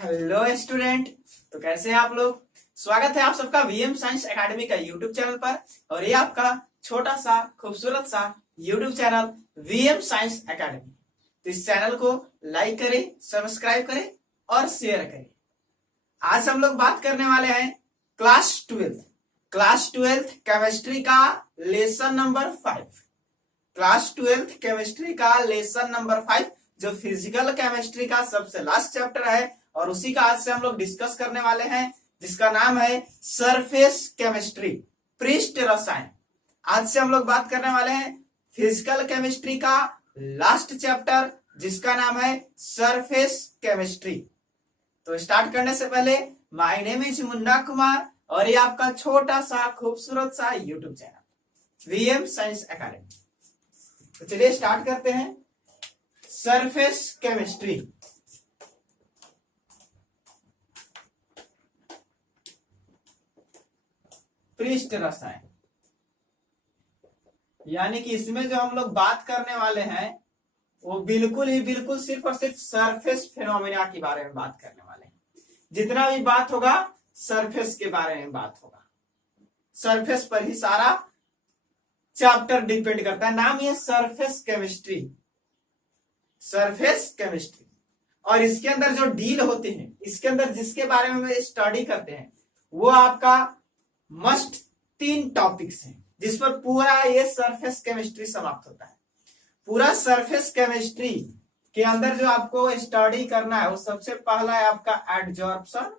Hello student. तो कैसे हैं आप लोग। स्वागत है आप सबका वीएम साइंस एकेडमी का यूट्यूब चैनल पर। और ये आपका छोटा सा खूबसूरत सा YouTube channel VM science academy. तो इस चैनल को लाइक करें, सब्सक्राइब करें और शेयर करें। आज हम लोग बात करने वाले हैं क्लास ट्वेल्थ केमिस्ट्री का lesson number 5। Class twelfth chemistry का लेसन नंबर 5 जो फिजिकल केमिस्ट्री का सबसे लास्ट चैप्टर है और उसी का आज से हम लोग डिस्कस करने वाले हैं, जिसका नाम है सरफेस केमिस्ट्री, पृष्ठ रसायन। आज से हम लोग बात करने वाले हैं फिजिकल केमिस्ट्री का लास्ट चैप्टर जिसका नाम है सरफेस केमिस्ट्री। तो स्टार्ट करने से पहले my name is Munna Kumar और ये आपका छोटा सा खूबसूरत सा YouTube channel VM science academy. तो चलिए स्टार्ट करते हैं। सरफेस केमिस्ट्री, पृष्ठ रसायन, यानी कि इसमें जो हम लोग बात करने वाले हैं वो बिल्कुल सिर्फ और सिर्फ सरफेस फिनोमेना के बारे में बात करने वाले हैं। जितना भी बात होगा सरफेस के बारे में बात होगा। सरफेस पर ही सारा चैप्टर डिपेंड करता है। नाम ये सरफेस केमिस्ट्री, सरफेस केमिस्ट्री। और इसके अंदर जो डील होते हैं, इसके अंदर जिसके बारे में स्टडी करते हैं वो आपका मस्ट 3 टॉपिक्स हैं जिस पर पूरा ये सरफेस केमिस्ट्री समाप्त होता है। पूरा सरफेस केमिस्ट्री के अंदर जो आपको स्टडी करना है वो सबसे पहला है आपका एडजॉर्प्शन,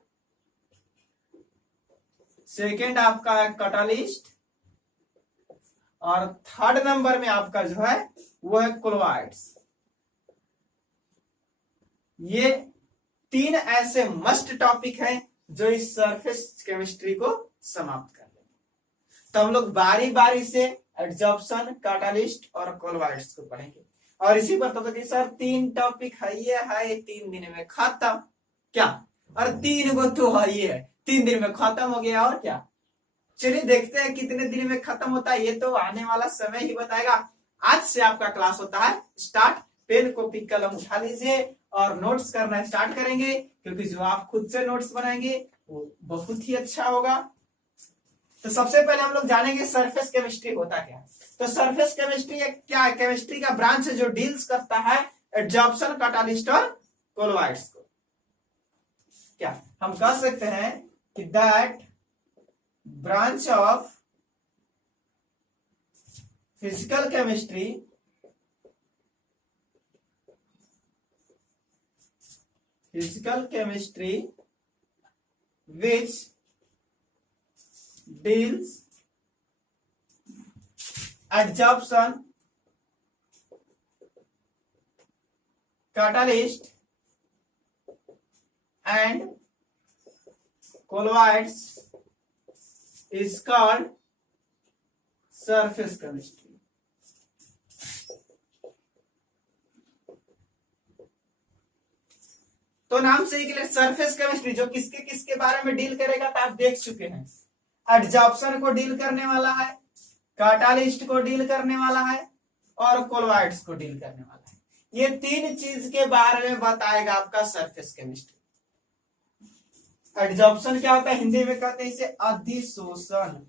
सेकेंड आपका है कैटालिस्ट और थर्ड नंबर में आपका जो है वो है कोलॉइड्स। ये 3 ऐसे मस्ट टॉपिक हैं जो इस सरफेस केमिस्ट्री को समाप्त कर देंगे। तो हम लोग बारी बारी से एडजॉर्प्शन, कैटालिस्ट और कोलॉइड्स को पढ़ेंगे। और इसी पर तो सर 3 टॉपिक है ये 3 दिन में खत्म क्या, और 3 को तो है ये 3 दिन में खत्म हो गया और क्या। चलिए देखते हैं कितने दिन में खत्म होता है, ये तो आने वाला समय ही बताएगा। आज से आपका क्लास होता है स्टार्ट। पेन कॉपी कलम उठा लीजिए और नोट्स करना स्टार्ट करेंगे, क्योंकि जो आप खुद से नोट्स बनाएंगे वो बहुत ही अच्छा होगा। तो सबसे पहले हम लोग जानेंगे सरफेस केमिस्ट्री होता क्या है। तो सरफेस केमिस्ट्री क्या है? केमिस्ट्री का ब्रांच है जो डील्स करता है एडजॉर्प्शन, कैटालिस्ट और कोलॉइड्स को। क्या हम कह सकते हैं कि that branch of physical chemistry which deals adsorption, catalyst and colloids is called surface chemistry। तो नाम से ही सरफेस केमिस्ट्री जो किसके किसके बारे में डील करेगा तो आप देख चुके हैं। एडजॉर्प्शन को डील करने वाला है, कैटालिस्ट को डील करने वाला है और कोलॉइड्स को डील करने वाला है। ये 3 चीज के बारे में बताएगा आपका सरफेस केमिस्ट्री। एडजॉर्प्शन क्या होता है? हिंदी में कहते हैं इसे अधिशोषण।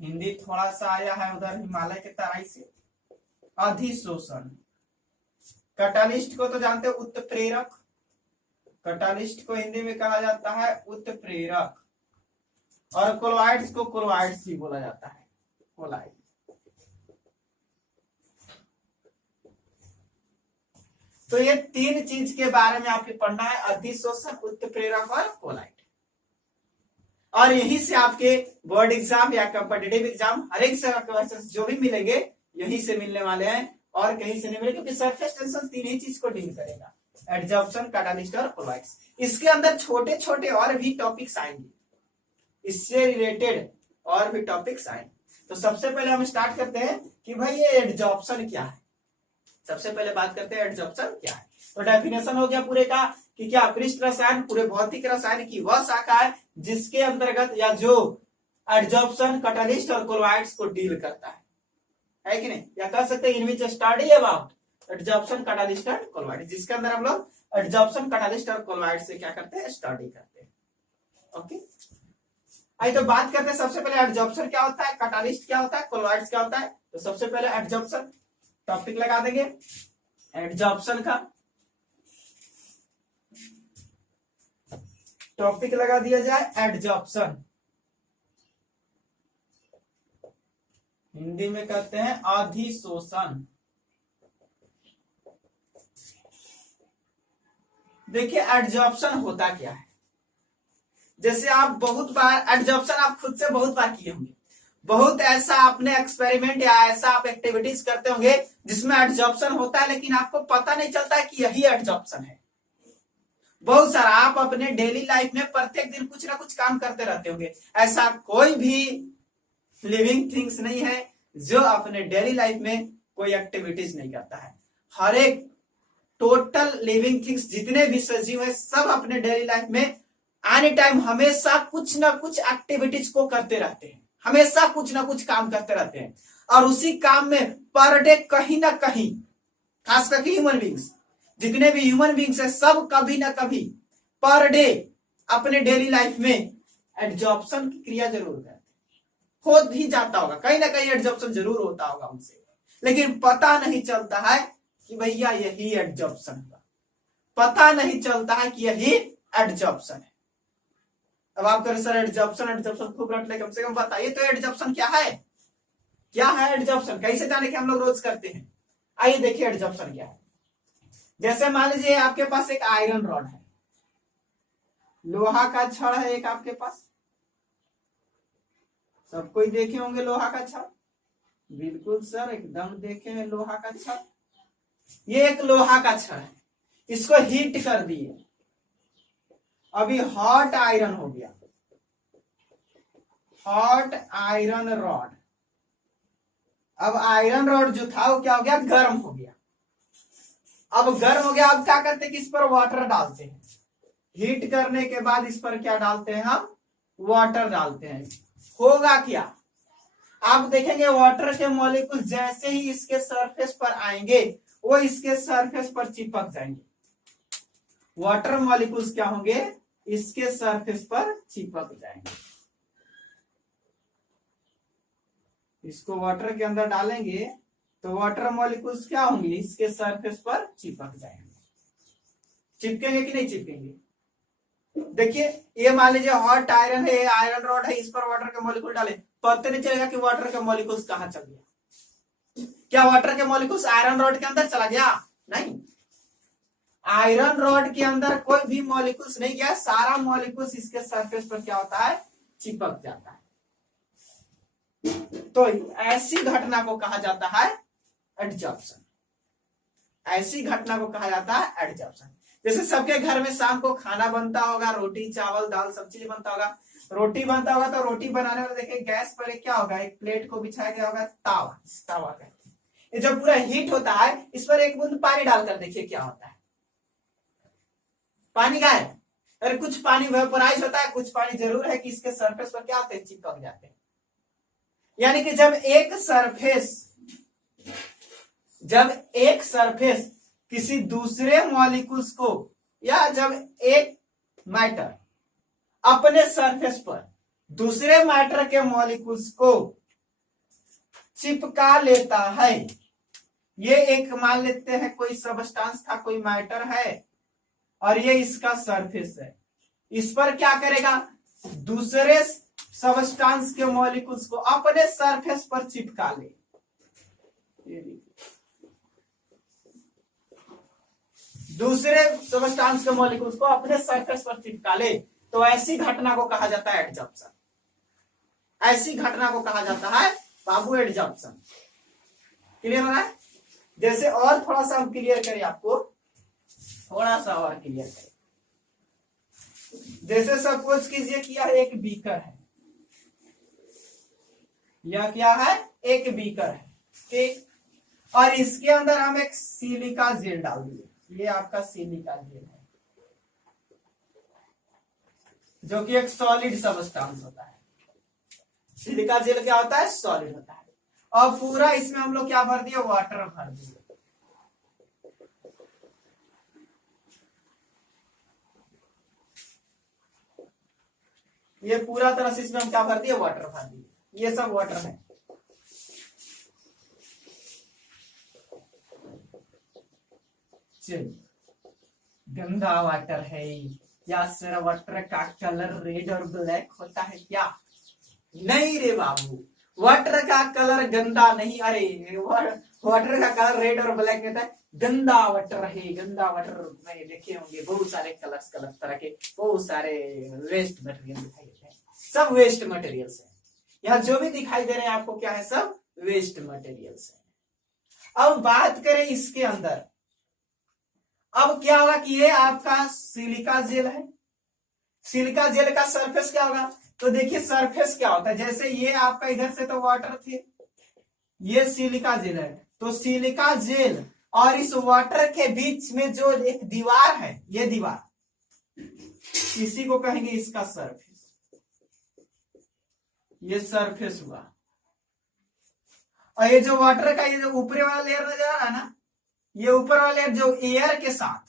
हिंदी थोड़ा सा आया है उधर हिमालय के तराई से। अधिशोषण। कैटालिस्ट को तो जानते हो उत्प्रेरक। कैटालिस्ट को हिंदी में कहा जाता है उत्प्रेरक। और कोलॉइड्स को कोलॉइड्स ही बोला जाता है, कोलॉइड। तो ये 3 चीज के बारे में आपको पढ़ना है, अधिशोषण, उत्प्रेरक और कोलॉइड। और यहीं से आपके बोर्ड एग्जाम या कॉम्पिटिटिव एग्जाम हर एक से क्वेश्चन जो भी मिलेंगे यहीं से मिलने वाले हैं और कहीं से नहीं मिलेगा, क्योंकि सरफेस टेंशन 3 ही चीज को डील करेगा, एडजॉर्प्शन, कैटालिस्ट और कोलॉइड्स। इसके अंदर छोटे छोटे और भी टॉपिक्स आएंगे, इससे रिलेटेड और भी टॉपिक्स आएंगे। तो सबसे पहले हम स्टार्ट करते हैं कि भाई ये एडजॉर्प्शन क्या है। सबसे पहले बात करते हैं एडजॉर्प्शन क्या है। तो डेफिनेशन हो गया पूरे का कि क्या पृष्ठ रसायन पूरे भौतिक रसायन की वह शाखा है जिसके अंतर्गत या जो एडजॉर्प्शन, कैटालिस्ट और कोलॉइड्स को डील करता है कि नहीं, या कह सकते हैं इन विच स्टडी अबाउट एडजॉर्प्शन, कैटालिस्ट और कोलॉइड, जिसके अंदर हम लोग एडजॉर्प्शन, कैटालिस्ट और कोलॉइड से क्या करते हैं, स्टडी करते हैं। ओके, आइए तो बात करते हैं सबसे पहले एडजॉर्प्शन क्या होता है, कैटालिस्ट क्या होता है, कोलॉइड्स क्या होता है। तो सबसे पहले एडजॉर्प्शन टॉपिक लगा देंगे, एडजॉर्प्शन का टॉपिक लगा दिया जाए, एडजॉर्प्शन, हिंदी में कहते हैं अधिशोषण। देखिए एडजॉर्प्शन होता क्या है, जैसे आप बहुत बार एडजॉर्प्शन आप खुद से बहुत बार किए होंगे, बहुत ऐसा आपने एक्सपेरिमेंट या ऐसा आप एक्टिविटीज करते होंगे जिसमें एडजॉर्प्शन होता है, लेकिन आपको पता नहीं चलता है कि यही एडजॉर्प्शन है। बहुत सारा आप अपने डेली लाइफ में प्रत्येक दिन कुछ ना कुछ काम करते रहते होंगे, ऐसा कोई भी लिविंग थिंग्स नहीं है जो अपने डेली लाइफ में कोई एक्टिविटीज नहीं करता है। हर एक टोटल लिविंग थिंग्स जितने भी सजीव है सब अपने डेली लाइफ में एनी टाइम हमेशा कुछ ना कुछ एक्टिविटीज को करते रहते हैं, हमेशा कुछ ना कुछ काम करते रहते हैं, और उसी काम में पर डे कहीं ना कहीं, खास करके ह्यूमन बींग्स, जितने भी ह्यूमन बींग्स है सब कभी ना कभी पर डे अपने डेली लाइफ में एडजॉर्प्शन की क्रिया जरूर करते हैं। हो ही जाता होगा, कहीं ना कहीं एडजॉर्प्शन जरूर होता होगा उनसे, लेकिन पता नहीं चलता है कि भैया यही एडजॉर्प्शन हुआ, पता नहीं चलता है कि यही एडजॉर्प्शन है। अब आप करें सर एडजॉर्प्शन एडजॉर्प्शन खूब रट ले, कम से कम बताइए तो एडजॉर्प्शन क्या है, क्या है एडजॉर्प्शन, कैसे जाने के हम लोग रोज करते हैं। आइए देखिए एडजॉर्प्शन क्या है। जैसे मान लीजिए आपके पास एक आयरन रॉड है, लोहा का छड़ है एक आपके पास, सब कोई देखे होंगे लोहा का छड़, बिल्कुल सर एकदम देखे हैं लोहा का छड़। ये एक लोहा का छड़ है, इसको हीट कर दिए, अभी हॉट आयरन हो गया, हॉट आयरन रॉड। अब आयरन रॉड जो था वो क्या हो गया, गर्म हो गया। अब गर्म हो गया, अब क्या करते हैं कि इस पर वाटर डालते हैं, हीट करने के बाद इस पर क्या डालते हैं, हम वाटर डालते हैं। होगा क्या, आप देखेंगे वाटर के मॉलिक्यूल जैसे ही इसके सरफेस पर आएंगे वो इसके सरफेस पर चिपक जाएंगे, वाटर मॉलिक्यूल्स क्या होंगे, इसके सरफेस पर चिपक जाएंगे। इसको वाटर के अंदर डालेंगे तो वाटर मॉलिक्यूल्स क्या होंगे, इसके सरफेस पर चिपक जाएंगे। चिपकेंगे कि नहीं चिपकेंगे, देखिए ये मान लीजिए हॉट आयरन है, आयरन रॉड है, इस पर वाटर के मॉलिक्यूल डाले, पता नहीं चलेगा कि वाटर के मॉलिक्यूल्स कहां चल गया। क्या वाटर के मॉलिक्यूल्स आयरन रॉड के अंदर चला गया, नहीं, आयरन रॉड के अंदर कोई भी मॉलिक्यूल्स नहीं गया, सारा मॉलिक्यूल्स इसके सरफेस पर क्या होता है, चिपक जाता है। तो ऐसी घटना को कहा जाता है एडजॉर्प्शन, ऐसी घटना को कहा जाता है एडजॉर्प्शन। जैसे सबके घर में शाम को खाना बनता होगा, रोटी चावल दाल सब चीज बनता होगा, रोटी बनता होगा तो रोटी बनाने वाले देखिए गैस पर क्या होगा, एक प्लेट को बिछाया गया होगा, तावा, तावा का ये जब पूरा हीट होता है इस पर एक बूंद पानी डालकर देखिए क्या होता है, पानी का है, अरे कुछ पानी वेपोराइज होता है, कुछ पानी जरूर है कि इसके सरफेस पर क्या होते हैं, चिपक जाते हैं। यानी कि जब एक सरफेस किसी दूसरे मॉलिक्यूल्स को, या जब एक मैटर अपने सरफेस पर दूसरे मैटर के मॉलिक्यूल्स को चिपका लेता है, ये एक मान लेते हैं कोई सबस्टांस था, कोई मैटर है और ये इसका सरफेस है, इस पर क्या करेगा, दूसरे सबस्टांस के मॉलिक्यूल्स को अपने सरफेस पर चिपका ले, दूसरे सबस्टांस के मॉलिक्यूल्स को अपने सरफेस पर चिपका ले, तो ऐसी घटना को कहा जाता है एडजॉर्प्शन, ऐसी घटना को कहा जाता है बाबू एडजॉर्प्शन। क्लियर हो रहा है, जैसे और थोड़ा सा हम क्लियर करें, आपको थोड़ा सा और क्लियर करें। जैसे सपोज कीजिए कि यह एक बीकर है, यह क्या है, एक बीकर है, ठीक, और इसके अंदर हम एक सिलिका जेल डाल दिए, ये आपका सिलिका जेल है जो कि एक सॉलिड सबस्टांस होता है। सिलिका जेल क्या होता है, सॉलिड होता है, और पूरा इसमें हम लोग क्या भर दिए, वाटर भर दिए। ये पूरा तरह से इसमें हम क्या भर दिए, वाटर भर दिए, ये सब वाटर है। चलिए, गंदा वाटर है या सर वाटर का कलर रेड और ब्लैक होता है क्या? नहीं रे बाबू, वाटर का कलर गंदा नहीं, अरे वाटर का कलर रेड और ब्लैक होता है, गंदा वाटर है। गंदा वाटर में देखे होंगे बहुत सारे कलर्स तरह के, बहुत सारे वेस्ट मटेरियल दिखाई देते हैं, सब वेस्ट मटेरियल्स है। यहाँ जो भी दिखाई दे रहे हैं आपको क्या है, सब वेस्ट मटेरियल्स है। अब बात करें इसके अंदर, अब क्या होगा कि ये आपका सिलिका जेल है। सिलिका जेल का सरफेस क्या होगा, तो देखिए सरफेस क्या होता है, जैसे ये आपका इधर से तो वाटर थे, ये सिलिका जेल है, तो सिलिका जेल और इस वाटर के बीच में जो एक दीवार है, ये दीवार, इसी को कहेंगे इसका सरफेस। ये सरफेस हुआ। और ये जो वाटर का ये जो ऊपरी वाला लेयर नजर आ रहा है ना, ये ऊपर वाला लेयर जो एयर के साथ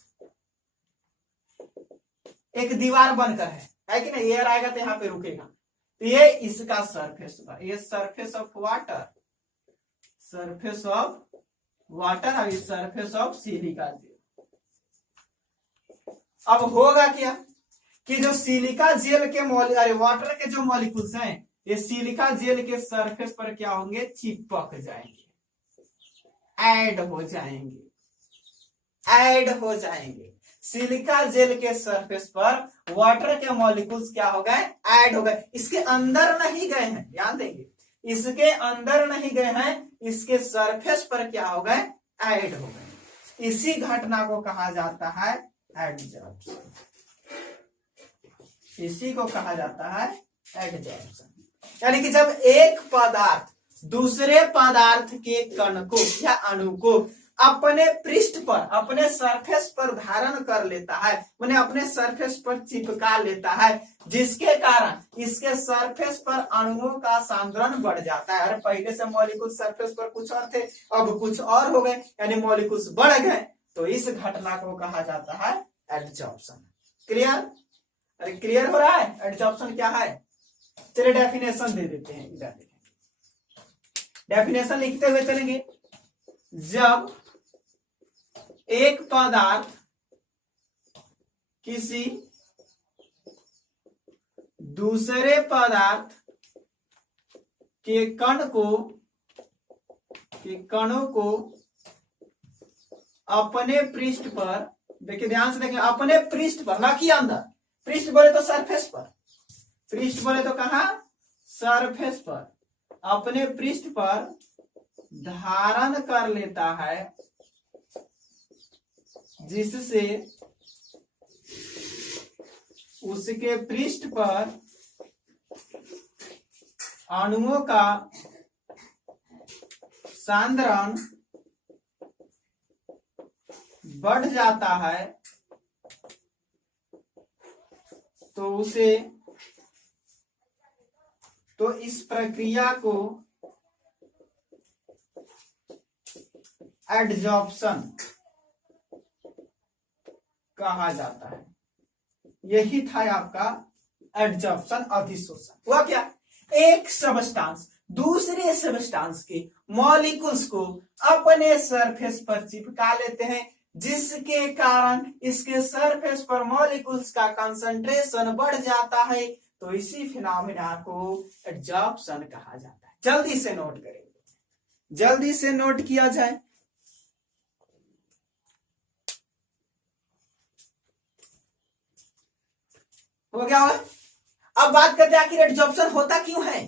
एक दीवार बनकर है कि ना, एयर आएगा तो यहाँ पे रुकेगा, तो ये इसका सरफेस होगा। ये surface of water, surface of water और सरफेस ऑफ सिलिका जेल। अब होगा क्या कि जो सिलिका जेल के अरे वाटर के जो मॉलिक्यूल्स हैं, ये सिलिका जेल के सरफेस पर क्या होंगे, चिपक जाएंगे, ऐड हो जाएंगे, ऐड हो जाएंगे। सिलिका जेल के सरफेस पर वाटर के मॉलिक्यूल्स क्या हो गए, ऐड हो गए। इसके अंदर नहीं गए हैं, ध्यान देंगे, इसके अंदर नहीं गए हैं, इसके सरफेस पर क्या हो गए, ऐड हो गए। इसी घटना को कहा जाता है एडजॉर्प्शन। इसी को कहा जाता है एडजॉर्प्शन। यानी कि जब एक पदार्थ दूसरे पदार्थ के कण को या अणु को अपने पृष्ठ पर, अपने सरफेस पर धारण कर लेता है, उन्हें अपने सरफेस पर चिपका लेता है, जिसके कारण इसके सरफेस पर अणुओं का सांद्रण बढ़ जाता है। और पहले से मॉलिक्यूल सरफेस पर कुछ और थे, अब कुछ और हो गए, यानी मॉलिक्यूल्स बढ़ गए, तो इस घटना को कहा जाता है एडजॉर्प्शन। क्लियर? अरे क्लियर हो रहा है एडजॉर्प्शन क्या है? चलिए डेफिनेशन दे देते हैं, इधर डेफिनेशन लिखते हुए चलेंगे। जब एक पदार्थ किसी दूसरे पदार्थ के कणों को अपने पृष्ठ पर, देखिए ध्यान से देखें, अपने पृष्ठ पर, ना कि अंदर, पृष्ठ बोले तो सरफेस पर, पृष्ठ बोले तो कहां, सरफेस पर, अपने पृष्ठ पर धारण कर लेता है, जिससे उसके पृष्ठ पर अणुओं का सांद्रण बढ़ जाता है, तो इस प्रक्रिया को एडजॉर्प्शन कहा जाता है। यही था आपका एडजॉर्प्शन, अधिशोषण। हुआ क्या, एक सबस्टांस दूसरे सबस्टांस के मॉलिक्यूल्स को अपने सरफेस पर चिपका लेते हैं, जिसके कारण इसके सरफेस पर मॉलिक्यूल्स का कंसंट्रेशन बढ़ जाता है, तो इसी फिनोमेना को एडजॉर्प्शन कहा जाता है। जल्दी से नोट करेंगे, जल्दी से नोट किया जाए। हो गया होगा। अब बात करते हैं आखिर एडजॉर्प्शन होता क्यों है।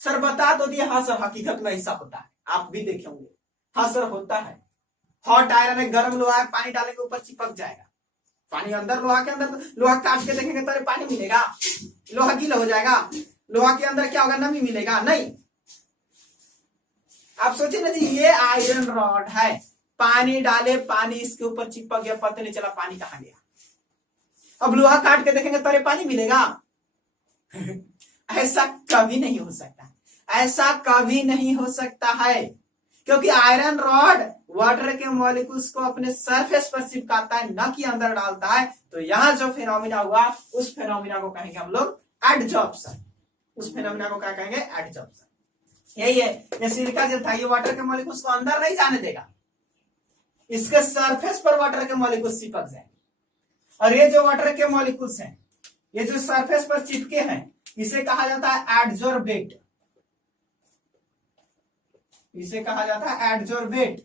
सर बता तो दिया, हाँ सर हकीकत में ऐसा होता है, आप भी देखे होंगे, हाँ सर होता है। हॉट आयरन है, गर्म लोहा है, पानी डालेंगे ऊपर चिपक जाएगा, पानी अंदर, लोहा के अंदर, लोहा काट के देखेंगे तो पानी मिलेगा, लोहा गीला हो जाएगा, लोहा के अंदर क्या होगा, नमी मिलेगा नहीं। आप सोचिए ना जी, ये आयरन रॉड है, पानी डाले, पानी इसके ऊपर चिपक गया, पता नहीं चला पानी कहां गया। अब लोहा काट के देखेंगे तो पानी मिलेगा ऐसा कभी नहीं हो सकता, ऐसा कभी नहीं हो सकता है, क्योंकि आयरन रॉड वाटर के मॉलिक्यूल्स को अपने सरफेस पर चिपकाता है, न कि अंदर डालता है, तो यहाँ जो फिनोमिना हुआ उस फिनोमिना को कहेंगे हम लोग एडजॉर्प्शन। उस फिनोमिना को क्या कहेंगे? एडजॉर्प्शन। यही है, ये सिलिका जेल था, ये वाटर के मॉलिक्यूल्स को अंदर नहीं जाने देगा, इसके सरफेस पर वाटर के मॉलिक्यूल्स चिपक जाएंगे। और ये जो वाटर के मॉलिक्यूल्स हैं, ये जो सरफेस पर चिपके हैं, इसे कहा जाता है एडजॉर्बेट। इसे कहा जाता है एडजॉर्बेट।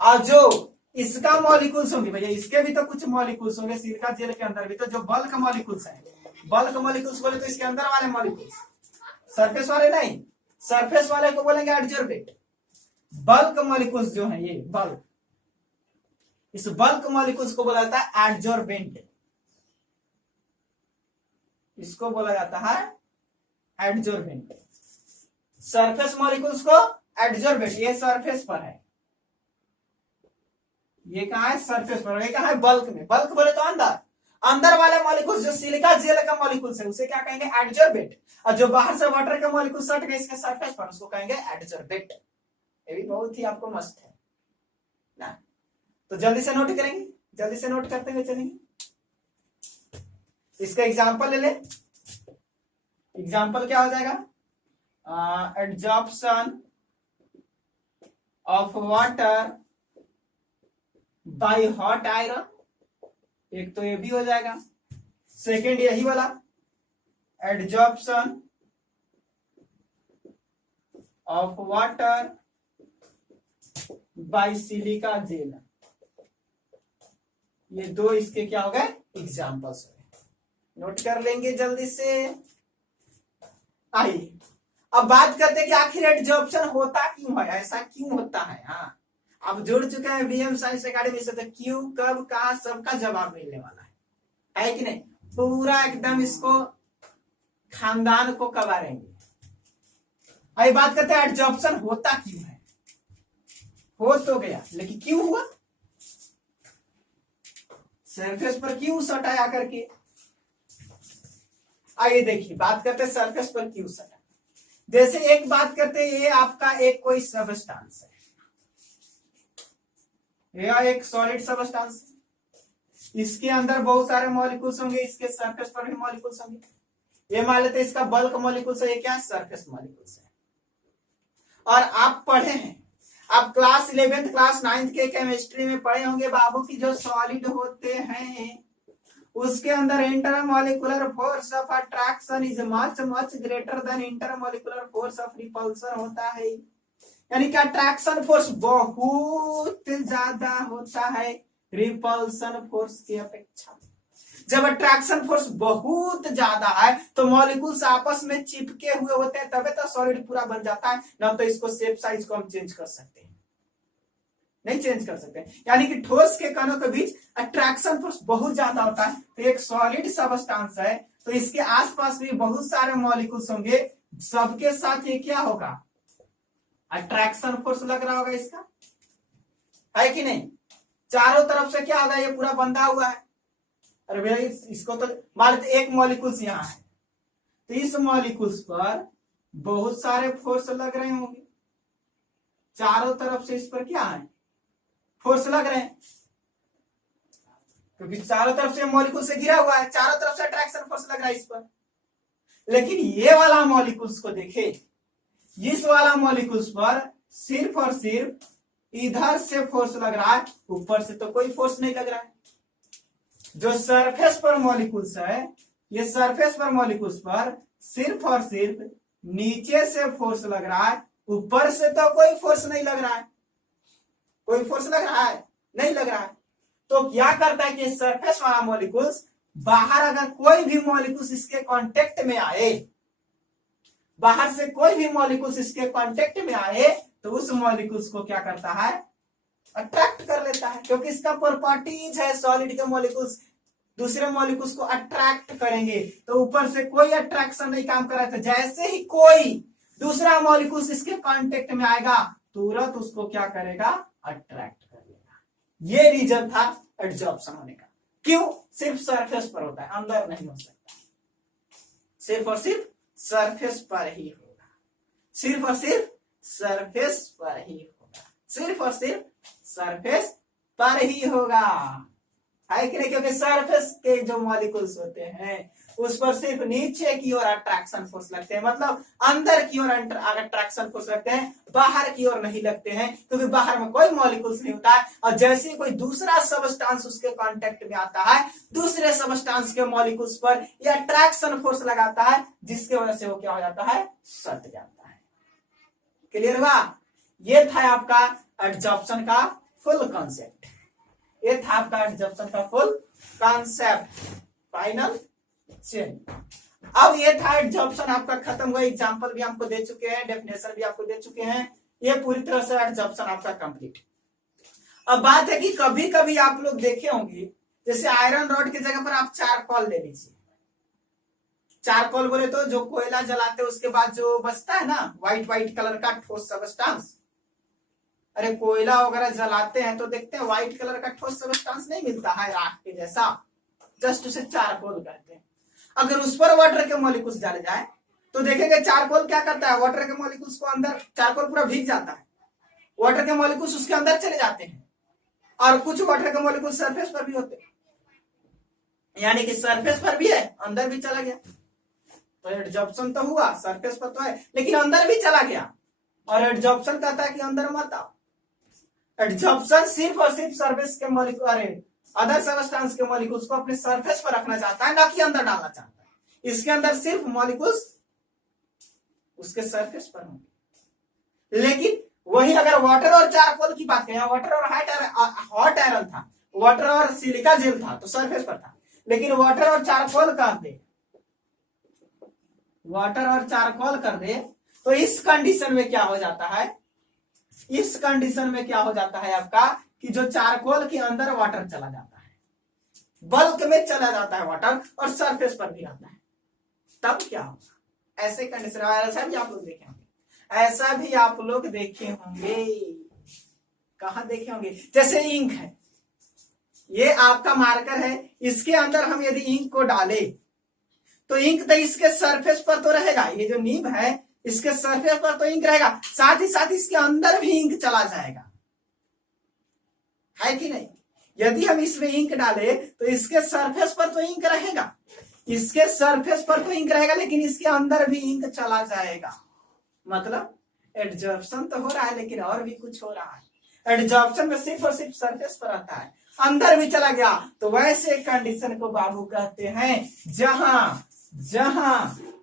और जो इसका मॉलिक्यूल्स होंगे, भैया इसके भी तो कुछ मॉलिक्यूल्स होंगे सिलिका जेल के अंदर भी, तो जो बल्क मॉलिक्यूल्स हैं, बल्क मॉलिक्यूल्स बोले तो इसके अंदर वाले मॉलिक्यूल्स, सरफेस वाले नहीं, सरफेस वाले को बोलेंगे एडजॉर्बेट। बल्क मॉलिक्यूल्स जो हैं, ये बल्क, इस बल्क मॉलिक्यूल्स को बोला जाता है एडजॉर्बेंट। इसको बोला जाता है एडजॉर्बेंट। सरफेस मॉलिक्यूल्स को एडजॉर्बेंट, ये सरफेस पर है, ये कहां है? सरफेस पर। ये कहां है? बल्क में। बल्क बोले तो अंदर, अंदर वाले मॉलिक्यूल्स जो सिलिका जेल का मॉलिक्यूल्स है उसे क्या कहेंगे? एडजॉर्बेंट। और जो बाहर से वाटर के मॉलिक्यूल्स सट गए इसके सरफेस पर, उसको कहेंगे एडजॉर्बेट। ये भी बहुत ही आपको मस्त है ना, तो जल्दी से नोट करेंगे, जल्दी से नोट करते हुए चलेंगे। इसका एग्जांपल ले ले। एग्जांपल क्या हो जाएगा? Adsorption of water by hot iron, एक तो ये भी हो जाएगा। सेकेंड यही वाला, adsorption of water bye silica gel, ये दो इसके क्या हो गए? एग्जाम्पल्स हो गए। नोट कर लेंगे जल्दी से। आइए अब बात करते हैं कि आखिर एडजॉर्प्शन होता क्यों है, ऐसा क्यों होता है। हाँ, अब जुड़ चुके हैं बीएम साइंस एकेडमी से, तो क्यों, कब, कहां, सबका जवाब मिलने वाला है कि नहीं? पूरा एकदम इसको खानदान को कवारेंगे। आइए बात करते हैं एडजॉर्प्शन होता क्यों है। हो तो गया, लेकिन क्यों हुआ? सरफेस पर क्यों सट आया करके। आइए देखिए, बात करते हैं सरफेस पर क्यों सटा। जैसे एक बात करते हैं, ये आपका एक कोई सबस्टांस है, यह एक सॉलिड सबस्टांस है, इसके अंदर बहुत सारे मॉलिक्यूल्स होंगे, इसके सरफेस पर भी मॉलिक्यूल्स होंगे। ये मान लेते हैं इसका बल्क मॉलिक्यूल्स है, ये क्या है? सरफेस मॉलिक्यूल्स है। और आप पढ़े हैं, आप क्लास 11th क्लास 9th के केमिस्ट्री में पढ़े होंगे बाबू की जो सॉलिड होते हैं उसके अंदर intermolecular force of attraction is much much greater than intermolecular force of repulsion होता है। यानी कि अट्रैक्शन फोर्स बहुत ज्यादा होता है रिपल्सन फोर्स की अपेक्षा। जब अट्रैक्शन फोर्स बहुत ज्यादा है तो मॉलिक्यूल्स आपस में चिपके हुए होते हैं, तबे तो सॉलिड पूरा बन जाता है, ना तो इसको शेप साइज को हम चेंज कर सकते हैं, नहीं चेंज कर सकते। यानी कि ठोस के कणों के बीच अट्रैक्शन फोर्स बहुत ज्यादा होता है। तो एक सॉलिड सबस्टांस है तो इसके आसपास भी बहुत सारे मॉलिक्यूल्स होंगे, सबके साथ ये क्या होगा? अट्रैक्शन फोर्स लग रहा होगा इसका, है कि नहीं? चारों तरफ से क्या होगा? ये पूरा बंधा हुआ है। अरे भैया इसको तो मान लेते एक मॉलिक्यूल्स यहाँ है, तो इस मॉलिक्यूल्स पर बहुत सारे फोर्स लग रहे होंगे, चारों तरफ से इस पर क्या है? फोर्स लग रहे हैं, क्योंकि चारों तरफ से मॉलिक्यूल से घिरा हुआ है, चारों तरफ से अट्रैक्शन फोर्स लग रहा है इस पर। लेकिन ये वाला मॉलिक्यूल्स को देखे, इस वाला मॉलिक्यूल्स पर सिर्फ और सिर्फ इधर से फोर्स लग रहा है, ऊपर से तो कोई फोर्स नहीं लग रहा है। जो सरफेस पर मॉलिक्यूल्स है, ये सरफेस पर मॉलिक्यूल्स पर सिर्फ और सिर्फ नीचे से फोर्स लग रहा है, ऊपर से तो कोई फोर्स नहीं लग रहा है। कोई फोर्स लग रहा है? नहीं लग रहा है। तो क्या करता है कि सरफेस वाला मॉलिक्यूल्स बाहर, अगर कोई भी मॉलिक्यूल्स इसके कांटेक्ट में आए, बाहर से कोई भी मॉलिक्यूल्स इसके कांटेक्ट में आए, तो उस मॉलिक्यूल्स को क्या करता है? अट्रैक्ट कर लेता है, क्योंकि इसका प्रॉपर्टीज है सॉलिड के मॉलिक्यूल्स दूसरे मॉलिक्यूल्स को अट्रैक्ट करेंगे। तो ऊपर से कोई अट्रैक्शन नहीं काम कर रहा है, तो जैसे ही कोई दूसरा मॉलिक्यूल्स इसके कांटेक्ट में आएगा तुरंत उसको क्या करेगा? अट्रैक्ट कर लेगा। ये रीजन था एडजॉर्प्शन होने का। क्यों? सिर्फ सरफेस पर होता है, अंदर नहीं हो सकता, सिर्फ और सिर्फ सरफेस पर ही होगा, सिर्फ और सिर्फ सरफेस पर ही होगा, सिर्फ और सिर्फ सरफेस पर ही होगा, है कि नहीं, क्योंकि सरफेस के जो मॉलिक्यूल्स होते हैं उस पर सिर्फ नीचे की ओर अट्रैक्शन फोर्स लगते हैं, मतलब अंदर की ओर अट्रैक्शन फोर्स लगते हैं, बाहर की ओर नहीं लगते हैं, क्योंकि बाहर में कोई मॉलिक्यूल्स नहीं होता है। और जैसे ही कोई दूसरा सबस्टांस उसके कांटेक्ट में आता है, दूसरे सबस्टांस के मॉलिक्यूल्स पर यह अट्रैक्शन फोर्स लगाता है, जिसके वजह से वो क्या हो जाता है, सट जाता है। क्लियर हुआ? ये था आपका एडजॉर्प्शन का फुल कॉन्सेप्ट, ये था आपका एडजॉर्प्शन का फुल कॉन्सेप्ट, फाइनल चेंज। अब ये था एडजॉर्प्शन आपका खत्म हुआ, एग्जांपल भी आपको दे चुके हैं, डेफिनेशन भी आपको दे चुके हैं, ये पूरी तरह से एडजॉर्प्शन आपका कंप्लीट। अब बात है कि कभी कभी आप लोग देखे होंगे, जैसे आयरन रॉड की जगह पर आप चारकोल ले लीजिए। चारकोल बोले तो जो कोयला जलाते उसके बाद जो बचता है ना व्हाइट व्हाइट कलर का ठोस सबस्टांस, अरे कोयला वगैरह जलाते हैं तो देखते हैं व्हाइट कलर का ठोस सबस्टांस नहीं मिलता है राख के जैसा, जस्ट उसे चारकोल कहते हैं। अगर उस पर वाटर के मॉलिक्यूल्स डाले जाए तो देखेंगे चारकोल क्या करता है, वाटर के मॉलिक्यूल्स को अंदर, चारकोल पूरा भीग जाता है, वाटर के मॉलिक्यूल्स उसके अंदर चले जाते हैं, और कुछ वाटर के मॉलिक्यूल सरफेस पर भी होते हैं, यानी कि सरफेस पर भी है अंदर भी चला गया। तो एडजॉर्प्शन तो हुआ, सरफेस पर तो है लेकिन अंदर भी चला गया, और एडजॉर्प्शन कहता है कि अंदर मत आओ। एडजॉर्प्शन सिर्फ और सिर्फ सरफेस के मॉलिक्यूल, अरे अदर सबस्टांस के मॉलिक्यूल्स को अपने सरफेस पर रखना चाहता है, ना कि अंदर डालना चाहता है। इसके अंदर सिर्फ मॉलिक्यूल्स उसके सरफेस पर होंगे। लेकिन वही अगर वाटर और चारकोल की बात करें, वाटर और हॉट आयरन था, वाटर और सिलिका जेल था तो सरफेस पर था, लेकिन वाटर और चारकोल कर दे, वाटर और चारकोल कर दे तो इस कंडीशन में क्या हो जाता है, इस कंडीशन में क्या हो जाता है आपका कि जो चारकोल के अंदर वाटर चला जाता है, बल्क में चला जाता है वाटर, और सरफेस पर भी रहता है, तब क्या होगा, ऐसे कंडीशन। ऐसा भी आप लोग देखे होंगे, ऐसा भी आप लोग देखे होंगे, कहां देखे होंगे, जैसे इंक है, ये आपका मार्कर है, इसके अंदर हम यदि इंक को डाले तो इंक तो इसके सरफेस पर तो रहेगा, ये जो नीब है इसके सरफेस पर तो इंक रहेगा, साथ ही साथ इसके अंदर भी इंक चला जाएगा, है कि नहीं। यदि हम इसमें इंक डाले तो इसके सरफेस पर तो इंक रहेगा, इसके सरफेस पर तो इंक रहेगा, लेकिन इसके अंदर भी इंक चला जाएगा, मतलब एडजॉर्प्शन तो हो रहा है लेकिन और भी कुछ हो रहा है। एडजॉर्प्शन में सिर्फ और सिर्फ सरफेस पर आता है, अंदर भी चला गया, तो वैसे कंडीशन को बाबू कहते हैं जहां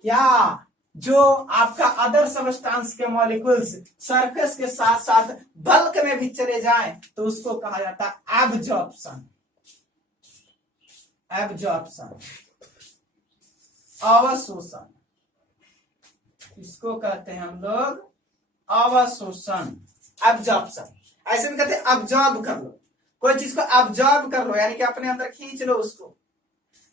क्या, जो आपका अदर सबस्टांस के मॉलिक्यूल्स सरफेस के साथ साथ बल्क में भी चले जाएं तो उसको कहा जाता है एब्जॉर्प्शन, एब्जॉर्प्शन, अवशोषण, इसको कहते हैं हम लोग अवशोषण, एब्जॉर्प्शन। ऐसे भी कहते हैं अब्जॉर्ब कर लो, कोई चीज को अब्जॉर्ब कर लो यानी कि अपने अंदर खींच लो उसको,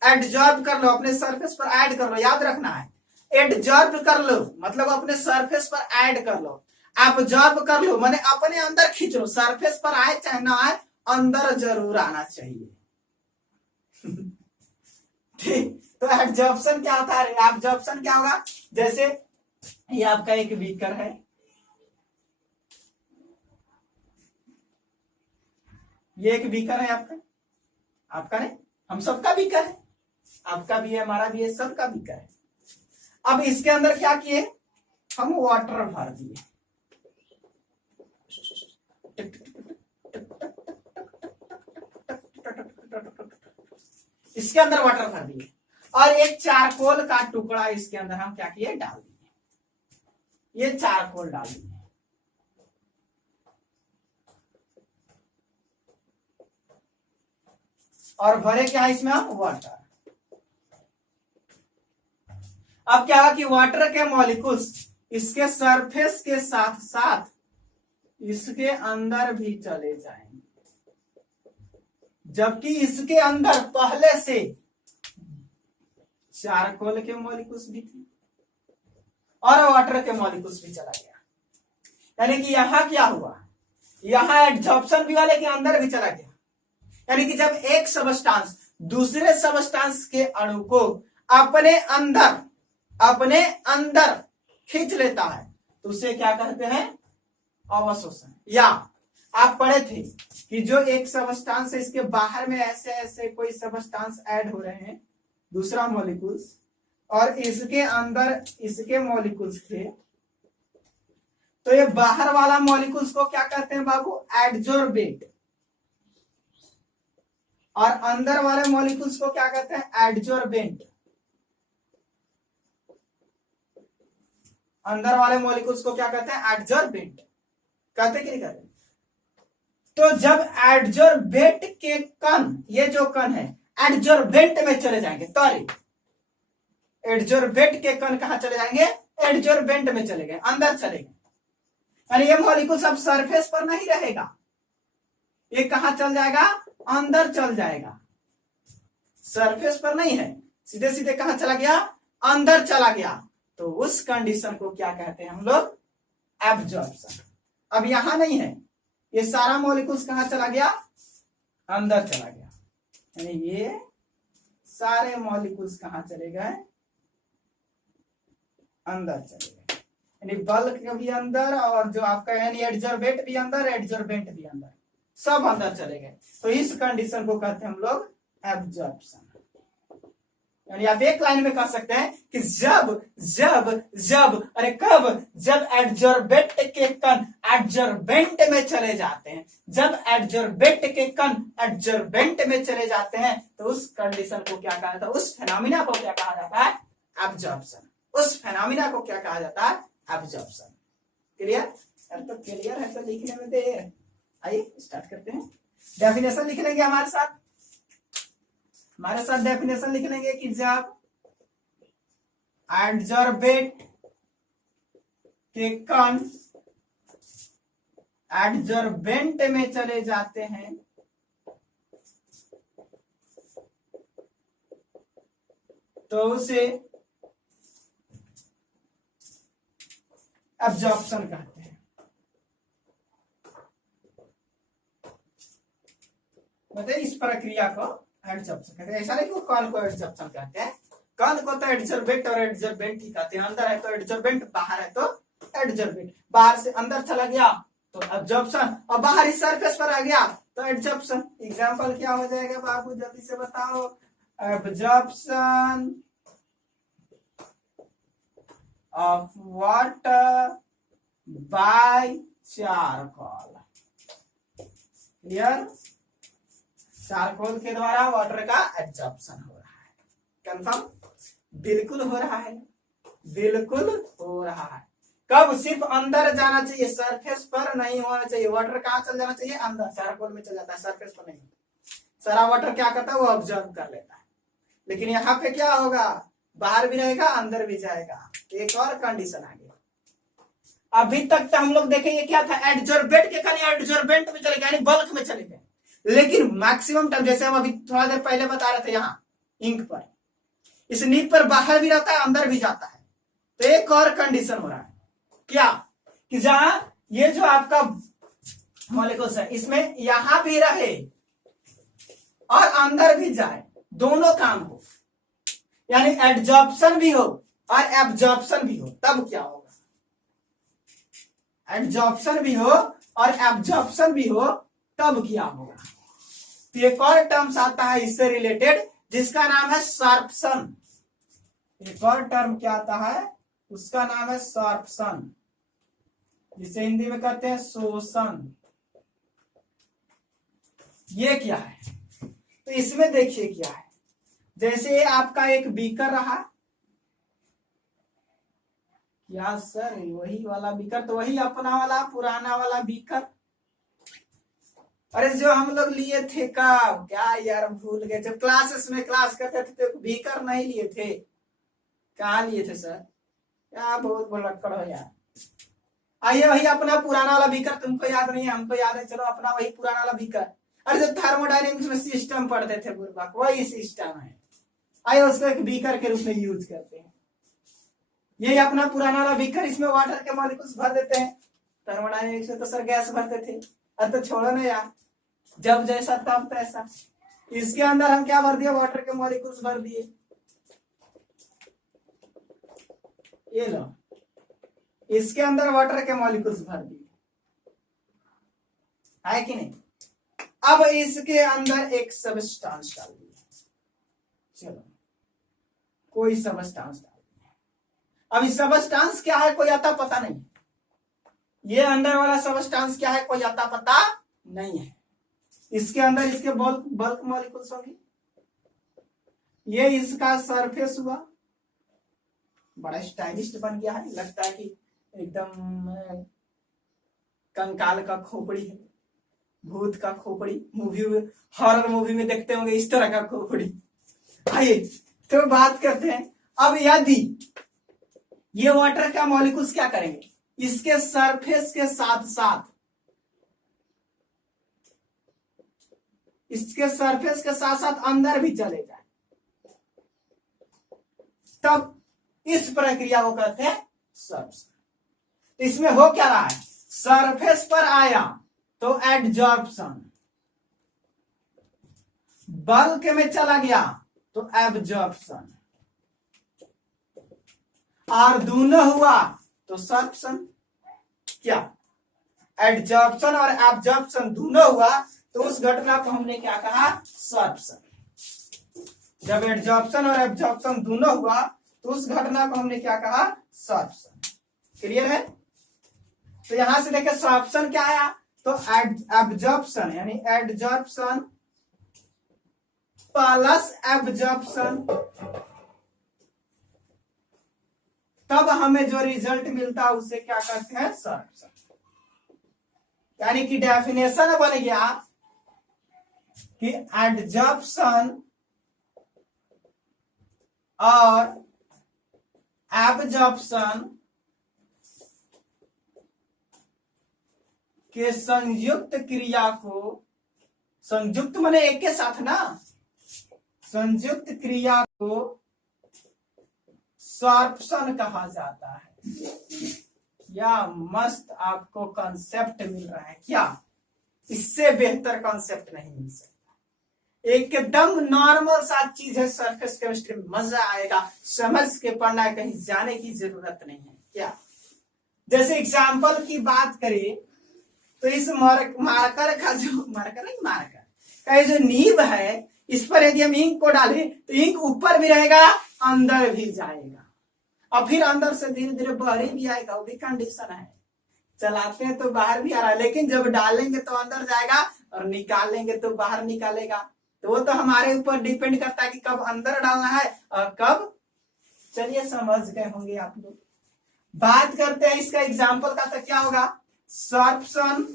एडजॉर्ब कर लो अपने सरफेस पर ऐड कर लो, याद रखना है, एडजॉर्ब कर लो मतलब अपने सरफेस पर ऐड कर लो, एब्जॉर्ब कर लो माने अपने अंदर खींच लो, सरफेस पर आए चाहे ना आए अंदर जरूर आना चाहिए। ठीक, तो एब्जॉर्प्शन क्या होता है, एब्जॉर्प्शन क्या होगा, जैसे ये आपका एक बीकर है, ये एक बीकर है आपका, आपका नहीं, हम सबका बीकर है, आपका भी है, हमारा भी है, सबका बीकर है। अब इसके अंदर क्या किए, हम वाटर भर दिए, इसके अंदर वाटर भर दिए, और एक चारकोल का टुकड़ा इसके अंदर हम क्या किए, डाल दिए, ये चारकोल डाल दिए, और भरे क्या इसमें हम, वाटर। अब क्या हुआ कि वाटर के मॉलिक्यूल्स इसके सरफेस के साथ साथ इसके अंदर भी चले जाएंगे, जबकि इसके अंदर पहले से चारकोल के मॉलिक्यूल्स भी थे और वाटर के मॉलिक्यूल्स भी चला गया, यानी कि यहां क्या हुआ, यहां एडजॉर्प्शन भी हुआ लेकिन अंदर भी चला गया, यानी कि जब एक सबस्टांस दूसरे सबस्टांस के अणु को अपने अंदर खींच लेता है तो उसे क्या कहते हैं, अवशोषण। या आप पढ़े थे कि जो एक सबस्टांस है इसके बाहर में ऐसे ऐसे कोई सबस्टांस ऐड हो रहे हैं, दूसरा मॉलिक्यूल्स, और इसके अंदर इसके मॉलिक्यूल्स थे, तो ये बाहर वाला मॉलिक्यूल्स को क्या कहते हैं बाबू? एडजॉर्बेंट। और अंदर वाले मॉलिक्यूल्स को क्या कहते हैं? एडजॉर्बेंट। अंदर वाले मॉलिक्यूल्स को क्या कहते हैं? एडजॉर्बेंट। कहते कि नहीं कहते? तो जब एडजॉर्बेंट के कण, ये जो कण है एडजॉर्बेंट में चले जाएंगे, सॉरी, एडजॉर्बेंट के कण कहां चले जाएंगे? एडजॉर्बेंट में चले गए, अंदर चले गए। यानी ये मॉलिक्यूल सब सरफेस पर नहीं रहेगा, ये कहां चल जाएगा? अंदर चल जाएगा। सरफेस पर नहीं है, सीधे सीधे कहां चला गया? अंदर चला गया। तो उस कंडीशन को क्या कहते हैं हम लोग? एब्जॉर्प्शन। अब यहां नहीं है, ये सारा मॉलिक्यूल्स कहां चला गया? अंदर चला गया। यानी ये सारे मॉलिक्यूल्स कहां चले गए? अंदर चले गए। यानी बल्क भी अंदर, और जो आपका यानी एडजॉर्बेंट भी अंदर, एडजॉर्बेंट भी अंदर, सब अंदर चले गए। तो इस कंडीशन को कहते हैं हम लोग एब्जॉर्प्शन। यानी आप एक लाइन में कह सकते हैं कि जब जब जब अरे कब? जब एडजॉर्बेंट के कण एडजॉर्बेंट में चले जाते हैं, जब एडजॉर्बेंट के कण एडजॉर्बेंट में चले जाते हैं, तो उस कंडीशन को क्या कहा जाता है? उस फेनोमिना को क्या कहा जाता है? एब्जॉर्प्शन। उस फेनोमिना को क्या कहा जाता है? एब्जॉर्प्शन। क्लियर? तो क्लियर है तो लिखने में देर। आइए स्टार्ट करते हैं। डेफिनेशन लिख लेंगे हमारे साथ डेफिनेशन लिख लेंगे कि जब एडजॉर्बेंट के कण एडजॉर्बेंट में चले जाते हैं, तो उसे एब्जॉर्प्शन कहते हैं। मतलब इस प्रक्रिया को एडजॉर्प्शन कहते हैं। ऐसा नहीं कि कण को एडजॉर्प्शन कहते हैं, कण को तो एडजॉर्बेंट और एडजॉर्बेंट ही कहते हैं। अंदर है तो एडजॉर्बेंट, बाहर है तो एडजॉर्बेंट। बाहर से अंदर चला गया तो एब्जॉर्प्शन, और बाहर इस सरफेस पर आ गया तो एडजॉर्प्शन। एग्जांपल क्या हो जाएगा बाबू, जल्दी से बताओ? Absorption of water bye charcoal. Clear? Charcoal के द्वारा वाटर का एब्जॉर्प्शन हो रहा है। कंफर्म? बिल्कुल हो रहा है, बिल्कुल हो रहा है। कब? सिर्फ अंदर जाना चाहिए, सरफेस पर नहीं होना चाहिए। वाटर कहां चल जाना चाहिए? अंदर, चारकोल में चल जाता है, सरफेस पर नहीं। सारा वाटर क्या करता है? वो ऑब्जर्व कर लेता है। लेकिन यहाँ पे क्या होगा? बाहर भी रहेगा, अंदर भी जाएगा। एक और कंडीशन आ गई। अभी तक तो हम लोग देखेंगे क्या था? एडजॉर्बेंट के कण एडजॉर्बेंट में चले गए, यानी बल्क में चले गए। लेकिन मैक्सिमम टाइम, जैसे हम अभी थोड़ा देर पहले बता रहे थे, यहाँ इंक पर, इस नीब पर बाहर भी रहता है, अंदर भी जाता है। तो एक और कंडीशन हो रहा है क्या? कि जहां ये जो आपका मॉलिक्यूल्स है, इसमें यहां भी रहे और अंदर भी जाए, दोनों काम हो। यानी एडजॉर्प्शन भी हो और एब्जॉर्प्शन भी हो, तब क्या होगा? एडजॉर्प्शन भी हो और एब्जॉर्प्शन भी हो, तब क्या होगा? तो एक और टर्म्स आता है इससे रिलेटेड, जिसका नाम है सॉर्प्शन। एक और टर्म क्या आता है? उसका नाम है सॉर्प्शन, जिसे हिंदी में कहते हैं शोषण। ये क्या है? तो इसमें देखिए क्या है। जैसे आपका एक बीकर रहा, क्या सर वही वाला बीकर? तो वही अपना वाला पुराना वाला बीकर, अरे जो हम लोग लिए थे कब? क्या यार भूल गए, जब क्लासेस में क्लास करते थे तो बीकर नहीं लिए थे। कहाँ लिए थे सर? क्या बहुत भुलक्कड़ हो यार। आइए वही अपना पुराना वाला बीकर, तुमको याद नहीं है, हमको याद है। चलो अपना वही पुराना वाला बीकर। अरे जो थर्मोडायनेमिक्स में सिस्टम पढ़ते थे बुर्बक, वही सिस्टम है। आइए उसको एक बीकर के रूप में यूज करते हैं। यही अपना पुराना वाला बीकर, इसमें वाटर के मॉलिक्यूल्स भर देते हैं। थर्मोडायनेमिक्स में तो सर गैस भरते थे। अरे तो छोड़ो ना यार, जब जैसा तब तैसा। इसके अंदर हम क्या भर दिए? वाटर के मॉलिक्यूल्स भर दिए। ये लो, इसके अंदर वाटर के मॉलिक्यूल्स भर दिए। है कि नहीं। अब इसके अंदर एक सबस्टांस डाल दिया, चलो कोई सबस्टांस डाल दिया। अब इस सबस्टांस क्या है कोई आता पता नहीं, ये अंदर वाला सबस्टांस क्या है कोई आता पता नहीं है। इसके अंदर इसके बल्क मॉलिक्यूल्स होंगे, ये इसका सरफेस हुआ, बड़ा स्टाइलिश बन गया है, लगता है कि एकदम कंकाल का खोपड़ी है, भूत का खोपड़ी, मूवी में हॉरर मूवी में देखते होंगे इस तरह का खोपड़ी। आइए तो बात करते हैं। अब यदि ये वाटर का मॉलिक्यूल्स क्या करेंगे, इसके सरफेस के साथ साथ, इसके सरफेस के साथ साथ अंदर भी चले जाए, तब इस प्रक्रिया को कहते हैं सॉर्प्शन। इसमें हो क्या रहा है, सरफेस पर आया तो एडजॉर्प्शन, बल्क में चला गया तो एब्जॉर्प्शन, और दोनों हुआ तो सॉर्प्शन। क्या एडजॉर्प्शन और एब्जॉर्प्शन दोनों हुआ तो उस घटना को हमने क्या कहा, सॉर्प्शन। जब एडजॉर्प्शन और एब्जॉर्प्शन दोनों हुआ तो उस घटना को हमने क्या कहा, सॉर्प्शन। क्लियर है। तो यहां से देखिए सॉर्प्शन क्या आया, तो एब्जॉर्प्शन यानी एडजॉर्प्शन प्लस एब्जॉर्प्शन, तब हमें जो रिजल्ट मिलता है उसे क्या कहते हैं, सॉर्प्शन। यानी कि डेफिनेशन बन गया कि एडजॉर्प्शन और एब्जॉर्प्शन के संयुक्त क्रिया को, संयुक्त माने एक के साथ ना, संयुक्त क्रिया को सॉर्प्शन कहा जाता है। क्या मस्त आपको कॉन्सेप्ट मिल रहा है क्या, इससे बेहतर कॉन्सेप्ट नहीं मिल सकता। एकदम नॉर्मल सा चीज है, सरफेस केमिस्ट्री में मजा आएगा, समझ के पढ़ना है, कहीं जाने की जरूरत नहीं है। क्या जैसे एग्जाम्पल की बात करें तो इस मार्कर का जो मार्कर का जो नीब है, इस पर यदि हम इंक को डालें तो इंक ऊपर भी रहेगा अंदर भी जाएगा, और फिर अंदर से धीरे धीरे बाहर भी आएगा, वो भी कंडीशन है। चलाते हैं तो बाहर भी आ रहा है, लेकिन जब डालेंगे तो अंदर जाएगा और निकालेंगे तो बाहर निकालेगा। तो वो तो हमारे ऊपर डिपेंड करता है कि कब अंदर डालना है और कब। चलिए समझ गए होंगे आप लोग। बात करते हैं इसका एग्जाम्पल का, तो क्या होगा, sorption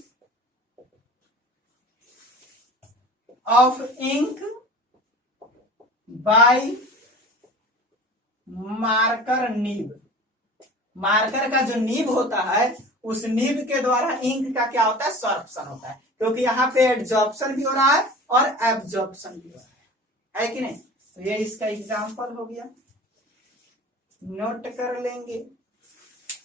of ink by marker nib. Marker का जो नीब होता है उस नीब के द्वारा इंक का क्या होता है, सॉर्प्शन होता है, क्योंकि यहाँ पे एडजॉर्प्शन भी हो रहा है और एब्जॉर्प्शन भी हो रहा है कि नहीं। तो ये इसका एग्जाम्पल हो गया, नोट कर लेंगे,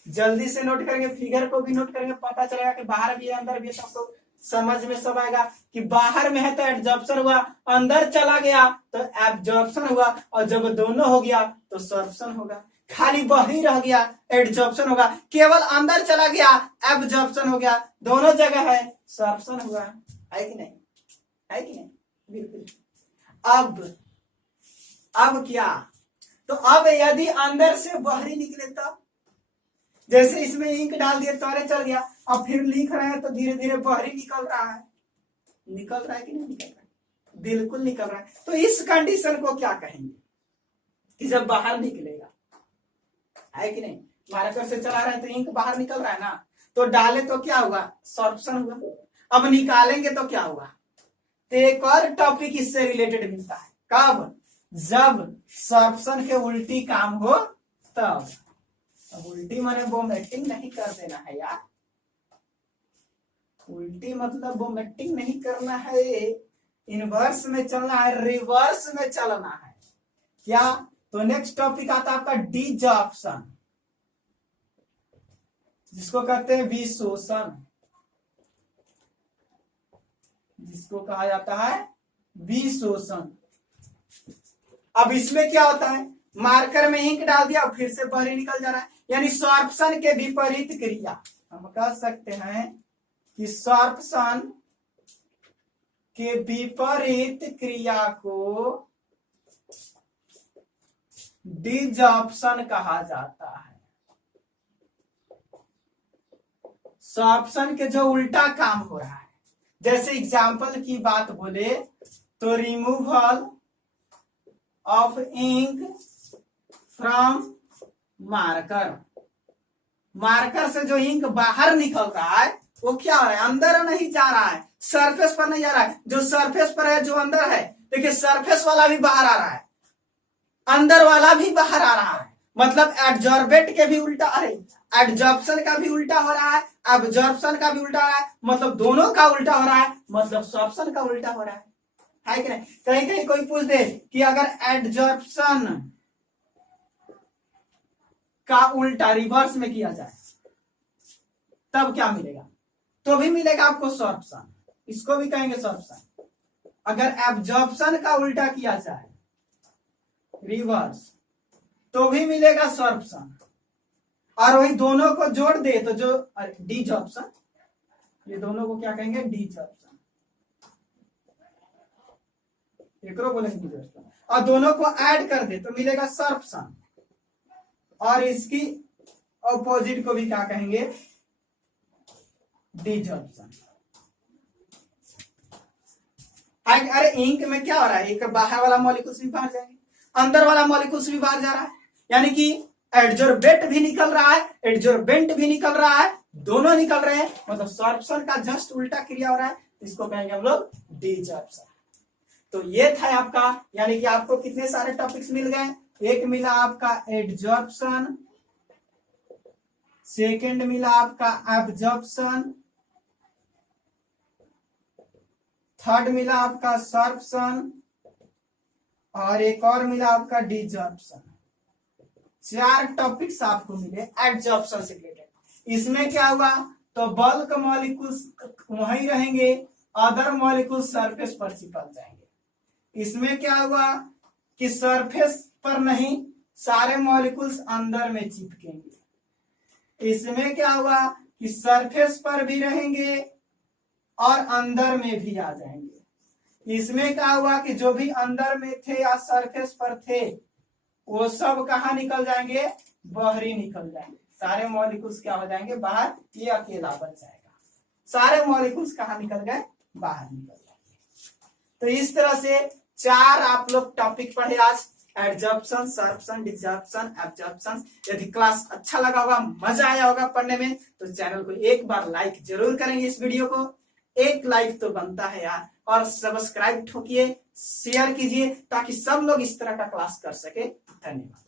जल्दी से नोट करेंगे, फिगर को भी नोट करेंगे, पता चलेगा कि बाहर भी है अंदर भी है, सबको समझ में सब आएगा कि बाहर में है तो एडजॉर्प्शन हुआ, अंदर चला गया तो एब्जॉर्प्शन हुआ, और जब दोनों हो गया तो सॉर्प्शन होगा। खाली बाहरी रह गया एडजॉर्प्शन होगा, केवल अंदर चला गया एब्जॉर्प्शन हो गया, दोनों जगह है सॉर्प्शन हुआ। है कि नहीं, है कि नहीं, बिल्कुल। अब क्या, तो अब यदि अंदर से बाहरी निकले तब, जैसे इसमें इंक डाल दिया तारे चल गया, अब फिर लिख रहे हैं तो धीरे धीरे बाहरी निकल रहा है, निकल रहा है कि नहीं निकल रहा है, बिल्कुल निकल रहा है। तो इस कंडीशन को क्या कहेंगे कि जब बाहर निकलेगा, है कि नहीं। मार्कर से चला रहे हैं तो इंक बाहर निकल रहा है ना, तो डाले तो क्या हुआ, सॉर्प्शन हुआ। अब निकालेंगे तो क्या हुआ, तो एक और टॉपिक इससे रिलेटेड मिलता है, कब, जब सॉर्प्शन के उल्टी काम हो तब। अब उल्टी माने वोमिटिंग नहीं कर देना है यार, उल्टी मतलब वोमिटिंग नहीं करना है, इनवर्स में चलना है, रिवर्स में चलना है। क्या, तो नेक्स्ट टॉपिक आता है आपका डिजॉर्प्शन, जिसको कहते हैं विशोषण, जिसको कहा जाता है विशोषण। अब इसमें क्या होता है, मार्कर में इंक डाल दिया फिर से बाहर निकल जा रहा है, यानी सॉर्प्शन के विपरीत क्रिया। हम कह सकते हैं कि सॉर्प्शन के विपरीत क्रिया को डिजॉर्प्शन कहा जाता है। सॉर्प्शन के जो उल्टा काम हो रहा है, जैसे एग्जाम्पल की बात बोले तो removal of ink from marker, marker से जो इंक बाहर निकल रहा है वो क्या हो रहा है, अंदर नहीं जा रहा है, सरफेस पर नहीं जा रहा है, जो सरफेस पर है जो अंदर है, देखिए सरफेस वाला भी बाहर आ रहा है, अंदर वाला भी बाहर आ रहा है, मतलब एडजॉर्बेट के भी उल्टा, अरे एडजॉर्प्शन का भी उल्टा हो रहा है, एब्जॉर्प्शन का भी उल्टा हो रहा है, मतलब दोनों का उल्टा हो रहा है, मतलब सॉर्प्शन का उल्टा हो रहा है कि नहीं। कहीं कहीं कोई पूछ दे कि अगर एडजॉर्प्शन का उल्टा रिवर्स में किया जाए तब क्या मिलेगा, तो भी मिलेगा आपको सॉर्प्शन, इसको भी कहेंगे सॉर्प्शन। अगर एब्जॉर्प्शन का उल्टा किया जाए रिवर्स तो भी मिलेगा सॉर्प्शन, और वही दोनों को जोड़ दे तो जो डिजॉर्प्शन, ये दोनों को क्या कहेंगे, डिजॉर्प्शन, एकरो बोलेंगे डिजॉर्प्शन, और दोनों को ऐड कर दे तो मिलेगा सॉर्प्शन, और इसकी ऑपोजिट को भी क्या कहेंगे, डिजॉर्प्शन। अरे इंक में क्या हो रहा है, एक बाहर वाला मॉलिक्यूल्स भी बाहर जाएंगे, अंदर वाला मॉलिक्यूल्स भी बाहर जा रहा है, यानी कि एडजॉर्बेट भी निकल रहा है, एडजॉर्बेंट भी निकल रहा है, दोनों निकल रहे हैं, मतलब सॉर्प्शन का जस्ट उल्टा क्रिया हो रहा है, इसको कहेंगे हम लोग डिजॉर्प्शन। तो ये था आपका, यानी कि आपको कितने सारे टॉपिक्स मिल गए, एक मिला आपका एडजॉर्प्शन, सेकंड मिला आपका एब्जॉर्प्शन, थर्ड मिला आपका सॉर्प्शन, और एक और मिला आपका डिजॉर्प्शन। 4 टॉपिक्स आपको मिले एडजॉर्प्शन से रिलेटेड। इसमें क्या हुआ, तो बल्क मॉलिक्यूल्स वहीं रहेंगे, अदर मॉलिक्यूल्स सरफेस पर चिपक जाएंगे। इसमें क्या हुआ कि सरफेस पर नहीं, सारे मॉलिक्यूल्स अंदर में चिपकेंगे। इसमें क्या हुआ कि सरफेस पर भी रहेंगे और अंदर में भी आ जाएंगे। इसमें क्या हुआ कि जो भी अंदर में थे या सरफेस पर थे वो सब कहाँ निकल जाएंगे, बाहरी निकल जाएंगे, सारे मॉलिक्यूल्स क्या हो जाएंगे, बाहर, ये अकेला बच जाएगा, सारे मॉलिक्यूल्स कहाँ निकल गए, बाहर निकल जाएंगे। तो इस तरह से 4 आप लोग टॉपिक पढ़े आज, एडजॉर्प्शन, सॉर्प्शन, डिजॉर्प्शन, एब्जॉर्प्शन। यदि क्लास अच्छा लगा होगा, मजा आया होगा पढ़ने में, तो चैनल को एक बार लाइक जरूर करेंगे, इस वीडियो को एक लाइक तो बनता है यार, और सब्सक्राइब ठोकिए, शेयर कीजिए ताकि सब लोग इस तरह का क्लास कर सके। धन्यवाद।